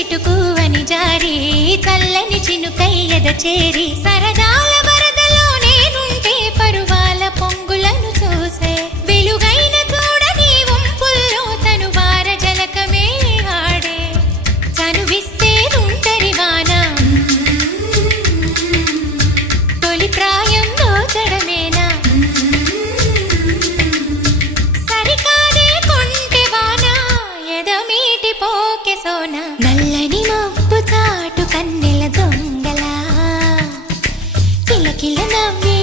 చిటుకు అని జారి చల్లని చినుకై ఎద చేరి సర సోన. నల్లని నవ్వు చాటు కన్నెల దొంగలా. కిలకిల నవ్వి